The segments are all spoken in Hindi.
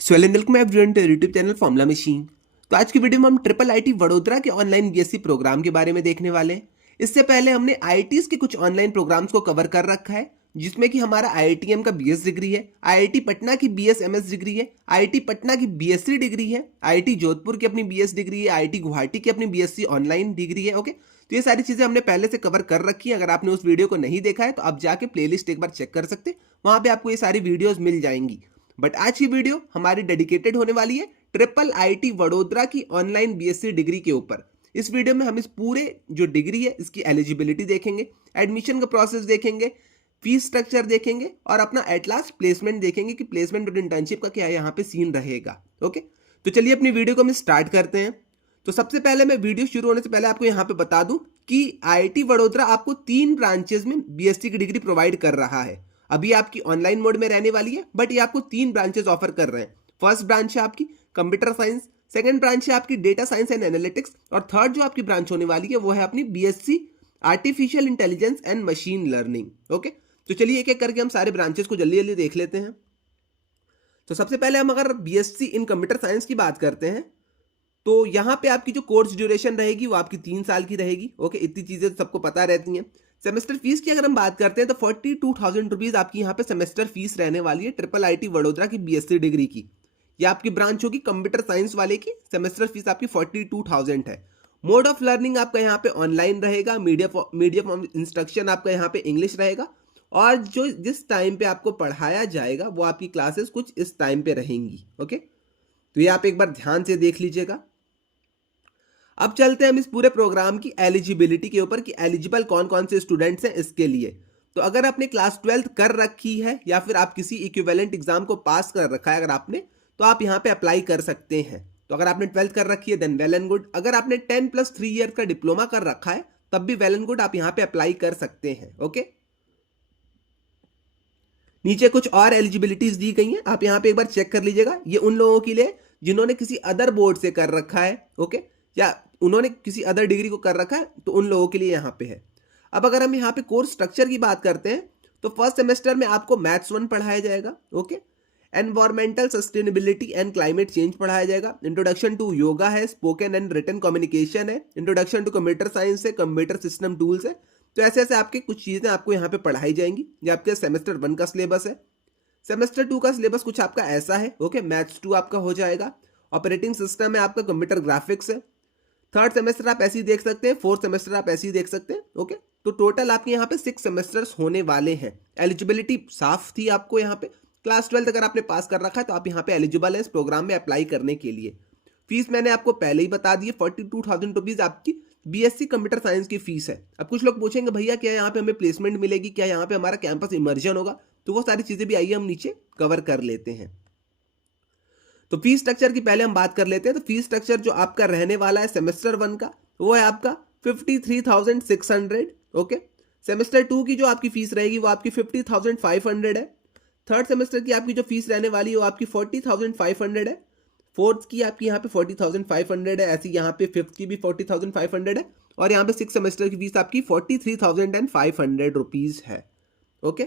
Welcome everyone to YouTube channel Formula Machine. तो आज की वीडियो में हम ट्रिपल आईटी वडोदरा के ऑनलाइन बीएससी प्रोग्राम के बारे में देखने वाले हैं। इससे पहले हमने आईआईटीज के कुछ ऑनलाइन प्रोग्राम्स को कवर कर रखा है, जिसमें कि हमारा आईआईटीएम का बीएस डिग्री है, आईआईटी पटना की बीएस एमएस डिग्री है, आईआईटी पटना की बीएससी डिग्री है, आईआईटी जोधपुर की अपनी बीएस डिग्री है, आईआईटी गुवाहाटी की अपनी बीएससी ऑनलाइन डिग्री है। ओके, तो ये सारी चीजें हमने पहले से कवर कर रखी है। अगर आपने उस वीडियो को नहीं देखा है तो आप जाके प्लेलिस्ट एक बार चेक कर सकते हैं, वहां पे आपको ये सारी वीडियोस मिल जाएंगी। बट आज की वीडियो हमारी डेडिकेटेड होने वाली है ट्रिपल आईटी वडोदरा की ऑनलाइन बीएससी डिग्री के ऊपर। इस वीडियो में हम इस पूरे जो डिग्री है इसकी एलिजिबिलिटी देखेंगे, एडमिशन का प्रोसेस देखेंगे, फीस स्ट्रक्चर देखेंगे और अपना एट लास्ट प्लेसमेंट देखेंगे कि प्लेसमेंट और इंटर्नशिप का क्या यहाँ पे सीन रहेगा। ओके, तो चलिए अपनी वीडियो को हम स्टार्ट करते हैं। तो सबसे पहले मैं वीडियो शुरू होने से पहले आपको यहाँ पे बता दूं कि आईआईटी वडोदरा आपको 3 ब्रांचेस में बीएससी की डिग्री प्रोवाइड कर रहा है। अभी आपकी ऑनलाइन मोड में रहने वाली है, बट ये आपको 3 ब्रांचेस ऑफर कर रहे हैं। फर्स्ट ब्रांच है आपकी कंप्यूटर साइंस, सेकंड ब्रांच है आपकी डेटा साइंस एंड एनालिटिक्स, और थर्ड जो आपकी ब्रांच होने वाली है वो है अपनी BSc artificial intelligence and machine learning. Okay, तो चलिए एक एक करके हम सारे ब्रांचेस को जल्दी जल्दी देख लेते हैं। तो सबसे पहले हम अगर बीएससी इन कंप्यूटर साइंस की बात करते हैं तो यहाँ पे आपकी जो कोर्स ड्यूरेशन रहेगी वो आपकी 3 साल की रहेगी। ओके, इतनी चीजें तो सबको पता रहती हैं। सेमेस्टर फीस की अगर हम बात करते हैं तो 42,000 रुपीज आपकी यहाँ पे सेमेस्टर फीस रहने वाली है ट्रिपल आईटी वडोदरा की बीएससी डिग्री की। ये आपकी ब्रांच होगी कंप्यूटर साइंस वाले की। सेमेस्टर फीस आपकी 42,000 है। मोड ऑफ लर्निंग आपका यहाँ पे ऑनलाइन रहेगा। मीडियम ऑफ इंस्ट्रक्शन आपका यहाँ पे इंग्लिश रहेगा, और जो जिस टाइम पे आपको पढ़ाया जाएगा वो आपकी क्लासेस कुछ इस टाइम पे रहेंगी। ओके, तो ये आप एक बार ध्यान से देख लीजिएगा। अब चलते हैं हम इस पूरे प्रोग्राम की एलिजिबिलिटी के ऊपर कि एलिजिबल कौन कौन से स्टूडेंट्स हैं इसके लिए। तो अगर आपने क्लास 12th कर रखी है या फिर आप किसी इक्विवेलेंट एग्जाम को पास कर रखा है अगर आपने, तो आप यहाँ पे अप्लाई कर सकते हैं। तो अगर आपने 12th कर रखी है देन वेल एंड गुड। अगर आपने 10+3 ईयर का डिप्लोमा कर रखा है तब भी वेल एंड गुड, आप यहाँ पे अप्लाई कर सकते हैं। ओके, नीचे कुछ और एलिजिबिलिटीज दी गई हैं, आप यहाँ पे एक बार चेक कर लीजिएगा। ये उन लोगों के लिए जिन्होंने किसी अदर बोर्ड से कर रखा है, ओके, या उन्होंने किसी अदर डिग्री को कर रखा है, तो उन लोगों के लिए यहाँ पे है। अब अगर हम यहाँ पे कोर्स स्ट्रक्चर की बात करते हैं तो फर्स्ट सेमेस्टर में आपको मैथ्स 1 पढ़ाया जाएगा। Okay, environmental sustainability and climate change पढ़ाया जाएगा। इंट्रोडक्शन टू योगा है, स्पोकन एंड रिटन कम्युनिकेशन है, इंट्रोडक्शन टू कंप्यूटर साइंस है, कंप्यूटर सिस्टम टूल्स है। तो ऐसे ऐसे आपके कुछ चीजें आपको यहाँ पे पढ़ाई जाएंगी। ये आपके सेमेस्टर 1 का सिलेबस है। सेमेस्टर 2 का सिलेबस कुछ आपका ऐसा है। ओके, मैथ्स 2 आपका हो जाएगा। ऑपरेटिंग सिस्टम है आपका, कंप्यूटर ग्राफिक्स है। थर्ड सेमेस्टर आप ऐसे ही देख सकते हैं, फोर्थ सेमेस्टर आप ऐसे ही देख सकते हैं। ओके, तो टोटल आपके यहाँ पे 6 सेमेस्टर्स होने वाले हैं। एलिजिबिलिटी साफ थी आपको यहाँ पे। क्लास 12 अगर आपने पास कर रखा है तो आप यहाँ पे एलिजिबल है इस प्रोग्राम में अप्लाई करने के लिए। फीस मैंने आपको पहले ही बता दी है, 42,000 रुपीज आपकी बीएससी कंप्यूटर साइंस की फीस है। अब कुछ लोग पूछेंगे भैया क्या यहाँ पे हमें प्लेसमेंट मिलेगी, क्या यहाँ पे हमारा कैंपस इमर्जन होगा, तो वो सारी चीजें भी आइए हम नीचे कवर कर लेते हैं। तो फीस स्ट्रक्चर की पहले हम बात कर लेते हैं। तो फीस स्ट्रक्चर जो आपका रहने वाला है सेमेस्टर 1 का वो है आपका 53,600। ओके, सेमेस्टर 2 की जो आपकी फीस रहेगी वो आपकी 50,500 है। थर्ड सेमेस्टर की आपकी जो फीस रहने वाली है वो आपकी 40,500 है। फोर्थ की आपकी यहाँ पे 40,500 है। ऐसी यहाँ पे फिफ्थ की भी 40,500 है, और यहाँ पे 6 सेमेस्टर की फीस आपकी 43,500 रुपीज है। ओके,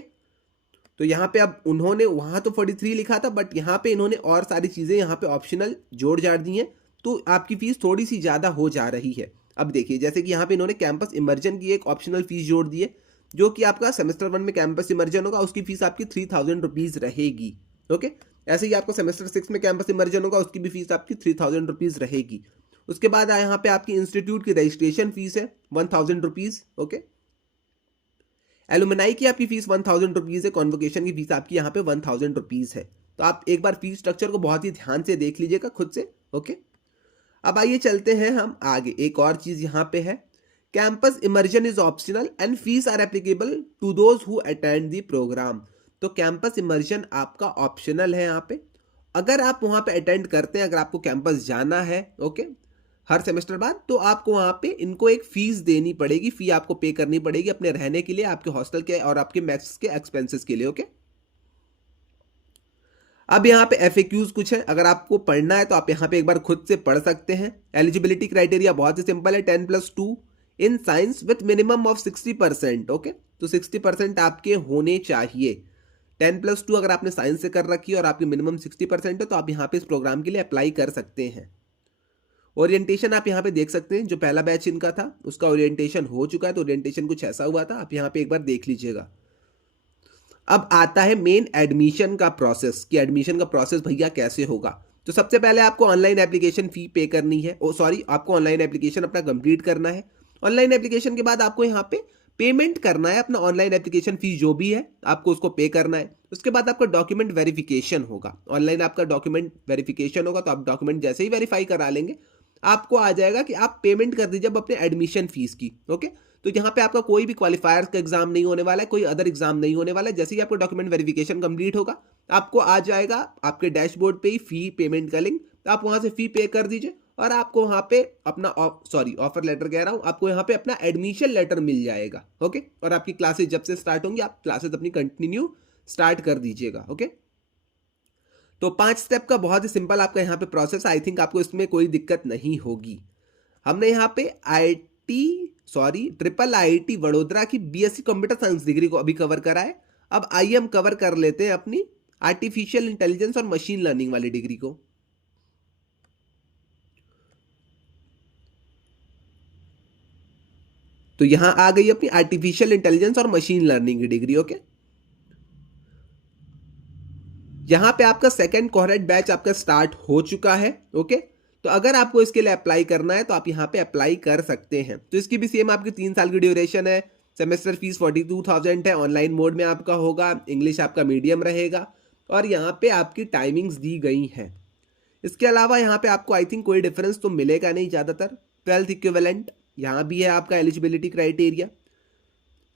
तो यहाँ पे अब उन्होंने वहां तो 43 लिखा था, बट यहाँ पे इन्होंने और सारी चीजें यहाँ पे ऑप्शनल जोड़ जाड़ दी हैं, तो आपकी फीस थोड़ी सी ज्यादा हो जा रही है। अब देखिए, जैसे कि यहाँ पे इन्होंने कैंपस इमर्जन की एक ऑप्शनल फीस जोड़ दी है, जो कि आपका सेमेस्टर 1 में कैंपस इमर्जन होगा, उसकी फीस आपकी 3,000 रुपीज रहेगी। ओके, ऐसे ही आपको सेमेस्टर 6 में कैंपस इमर्जन होगा, उसकी भी फीस आपकी 3,000 रुपीज रहेगी। उसके बाद यहाँ पे आपकी इंस्टीट्यूट की रजिस्ट्रेशन फीस है 1,000 रुपीज। ओके, एलुमनाई की आपकी फीस 1,000 रुपीज है। कॉन्वोकेशन की फीस आपकी यहाँ पे 1,000 रुपीज है। तो आप एक बार फीस स्ट्रक्चर को बहुत ही ध्यान से देख लीजिएगा खुद से। ओके, अब आइए चलते हैं हम आगे। एक और चीज यहाँ पे है, campus immersion is optional and fees are applicable to those who attend the program. तो कैंपस इमर्जन आपका ऑप्शनल है यहाँ पे। अगर आप वहां पे अटेंड करते हैं, अगर आपको कैंपस जाना है, ओके, हर सेमेस्टर बाद, तो आपको वहां पे इनको एक फीस देनी पड़ेगी। फी आपको पे करनी पड़ेगी अपने रहने के लिए, आपके हॉस्टल के और आपके मैथ्स के एक्सपेंसेस के लिए। ओके, अब यहाँ पे FAQs कुछ है, अगर आपको पढ़ना है तो आप यहाँ पे एक बार खुद से पढ़ सकते हैं। एलिजिबिलिटी क्राइटेरिया बहुत ही सिंपल है, 10+2 in science with minimum of 60%। Okay, तो 60% आपके होने चाहिए। 10+2 अगर आपने साइंस से कर रखी है और आपकी मिनिमम 60% है तो आप यहाँ पे इस प्रोग्राम के लिए अप्लाई कर सकते हैं। ओरिएंटेशन आप यहाँ पे देख सकते हैं, जो पहला बैच इनका था उसका ओरिएंटेशन हो चुका है, तो ओरिएंटेशन कुछ ऐसा हुआ था, आप यहाँ पे एक बार देख लीजिएगा। अब आता है मेन एडमिशन का प्रोसेस, कि एडमिशन का प्रोसेस भैया कैसे होगा। तो सबसे पहले आपको ऑनलाइन एप्लीकेशन फी पे करनी है, आपको ऑनलाइन एप्लीकेशन अपना कंप्लीट करना है। ऑनलाइन एप्लीकेशन के बाद आपको यहाँ पे पेमेंट करना है, अपना ऑनलाइन एप्लीकेशन फी जो भी है आपको उसको पे करना है। उसके बाद आपका डॉक्यूमेंट वेरिफिकेशन होगा, ऑनलाइन आपका डॉक्यूमेंट वेरिफिकेशन होगा, तो आप डॉक्यूमेंट जैसे ही वेरीफाई करा लेंगे आपको आ जाएगा कि आप पेमेंट कर दीजिए अब अपने एडमिशन फीस की। ओके, तो यहाँ पे आपका कोई भी क्वालिफायर्स का एग्जाम नहीं होने वाला है, कोई अदर एग्जाम नहीं होने वाला है। जैसे ही आपको डॉक्यूमेंट वेरिफिकेशन कंप्लीट होगा आपको आ जाएगा आपके डैशबोर्ड पे ही फी पेमेंट का लिंक, आप वहां से फी पे कर दीजिए और आपको वहां पे अपना ऑफर लेटर कह रहा हूं, आपको यहाँ पे अपना एडमिशन लेटर मिल जाएगा। ओके, और आपकी क्लासेस जब से स्टार्ट होंगी आप क्लासेस अपनी कंटिन्यू स्टार्ट कर दीजिएगा। ओके, तो 5 स्टेप का बहुत ही सिंपल आपका यहाँ पे प्रोसेस, आई थिंक आपको इसमें कोई दिक्कत नहीं होगी। हमने यहाँ पे ट्रिपल आईटी वडोदरा की बीएससी कंप्यूटर साइंस डिग्री को अभी कवर करा है। अब आइए हम कवर कर लेते हैं अपनी आर्टिफिशियल इंटेलिजेंस और मशीन लर्निंग वाली डिग्री को। तो यहां आ गई अपनी आर्टिफिशियल इंटेलिजेंस और मशीन लर्निंग की डिग्री। ओके, यहां पे आपका सेकंड कोहरेट बैच आपका स्टार्ट हो चुका है। ओके, तो अगर आपको इसके लिए अप्लाई करना है तो आप यहां पे अप्लाई कर सकते हैं। तो इसकी भी सेम आपकी 3 साल की ड्यूरेशन है, सेमेस्टर फीस 42,000 है, ऑनलाइन मोड में आपका होगा, इंग्लिश आपका मीडियम रहेगा और यहाँ पे आपकी टाइमिंग्स दी गई हैं। इसके अलावा यहाँ पे आपको आई थिंक कोई डिफरेंस तो मिलेगा नहीं ज़्यादातर। 12th इक्विवेलेंट यहाँ भी है आपका एलिजिबिलिटी क्राइटेरिया।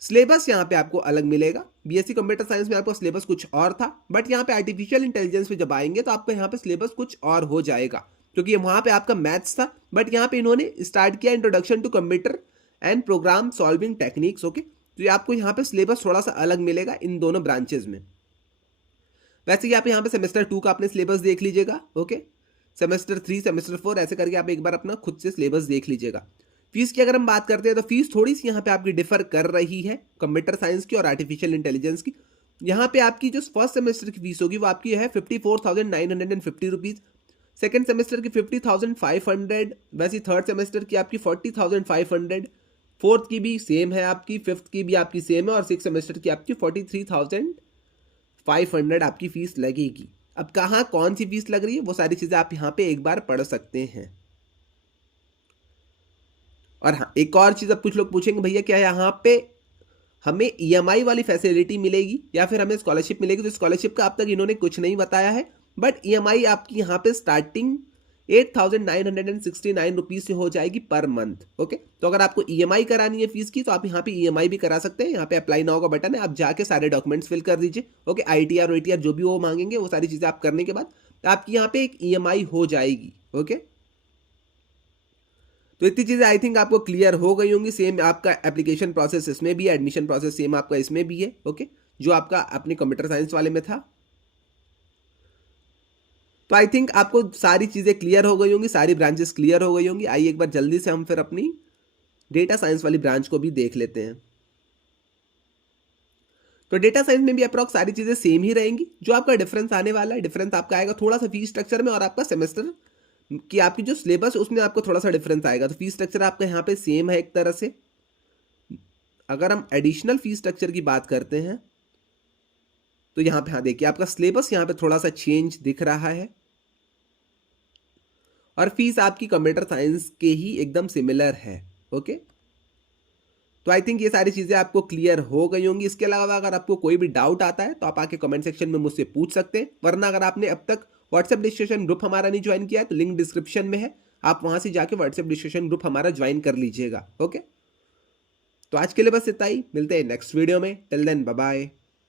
सिलेबस यहाँ पे आपको अलग मिलेगा, बीएससी कंप्यूटर साइंस में आपका सिलेबस कुछ और था, बट यहाँ पे आर्टिफिशियल इंटेलिजेंस पे जब आएंगे तो आपका यहाँ पे सिलेबस कुछ और हो जाएगा, क्योंकि वहाँ पे आपका मैथ्स था, बट यहाँ पे इन्होंने स्टार्ट किया introduction to computer and program solving techniques. Okay, तो ये आपको यहाँ पे सिलेबस थोड़ा सा अलग मिलेगा इन दोनों ब्रांचेज में। वैसे कि आप यहाँ पे सेमेस्टर 2 का अपने सिलेबस देख लीजिएगा। ओके, सेमेस्टर 3, सेमेस्टर 4 ऐसे करके आप एक बार अपना खुद से सिलेबस देख लीजिएगा। फीस की अगर हम बात करते हैं तो फीस थोड़ी सी यहाँ पे आपकी डिफर कर रही है कंप्यूटर साइंस की और आर्टिफिशियल इंटेलिजेंस की। यहाँ पे आपकी जो फर्स्ट सेमेस्टर की फीस होगी वो आपकी है 54,950 रुपीज़, सेकेंड सेमेस्टर की 50,500, वैसे थर्ड सेमेस्टर की आपकी 40,500, फोर्थ की भी सेम है आपकी, फिफ्थ की भी आपकी सेम है और सिक्स सेमेस्टर की आपकी 43,500 आपकी फीस लगेगी। अब कहाँ कौन सी फीस लग रही है वो सारी चीज़ें आप यहाँ पे एक बार पढ़ सकते हैं। और हाँ, एक और चीज़ अब कुछ लोग पूछेंगे भैया क्या यहाँ पे हमें ईएमआई वाली फैसिलिटी मिलेगी या फिर हमें स्कॉलरशिप मिलेगी। तो स्कॉलरशिप का अब तक इन्होंने कुछ नहीं बताया है, बट ईएमआई आपकी यहाँ पे स्टार्टिंग 8,969 रुपीज़ से हो जाएगी पर मंथ। ओके, तो अगर आपको ईएमआई करानी है फीस की तो आप यहाँ पे ईएमआई भी करा सकते हैं। यहाँ पे अप्लाई नाउ का बटन है, आप जाके सारे डॉक्यूमेंट्स फिल कर दीजिए। ओके, आईटीआर ओटीआर जो भी वो मांगेंगे वो सारी चीज़ें आप करने के बाद आपकी यहाँ पे एक ईएमआई हो जाएगी। ओके, तो इतनी चीज़ें आई थिंक आपको क्लियर हो गई होंगी। सेम आपका एप्लीकेशन प्रोसेस इसमें भी है, एडमिशन प्रोसेस सेम आपका इसमें भी है। ओके, जो आपका अपने कंप्यूटर साइंस वाले में था। तो आई थिंक आपको सारी चीज़ें क्लियर हो गई होंगी, सारी ब्रांचेस क्लियर हो गई होंगी। आइए एक बार जल्दी से हम फिर अपनी डेटा साइंस वाली ब्रांच को भी देख लेते हैं। तो डेटा साइंस में भी अप्रॉक्स सारी चीज़ें सेम ही रहेंगी। जो आपका डिफरेंस आने वाला है, डिफरेंस आपका आएगा थोड़ा सा फीस स्ट्रक्चर में और आपका सेमेस्टर कि आपकी जो सिलेबस उसमें आपको थोड़ा सा डिफरेंस आएगा। तो फीस स्ट्रक्चर आपका यहाँ पे सेम है एक तरह से। अगर हम एडिशनल फीस स्ट्रक्चर की बात करते हैं तो यहाँ पे हाँ देखिए आपका सिलेबस यहाँ पे थोड़ा सा चेंज दिख रहा है और फीस आपकी कंप्यूटर साइंस के ही एकदम सिमिलर है। ओके, तो आई थिंक ये सारी चीज़ें आपको क्लियर हो गई होंगी। इसके अलावा अगर आपको कोई भी डाउट आता है तो आप आके कमेंट सेक्शन में मुझसे पूछ सकते हैं, वरना अगर आपने अब तक व्हाट्सएप डिस्कशन ग्रुप हमारा नहीं ज्वाइन किया है तो लिंक डिस्क्रिप्शन में है, आप वहां से जाके व्हाट्सएप डिस्कशन ग्रुप हमारा ज्वाइन कर लीजिएगा। ओके, तो आज के लिए बस इतना ही, मिलते हैं नेक्स्ट वीडियो में। Till then bye bye.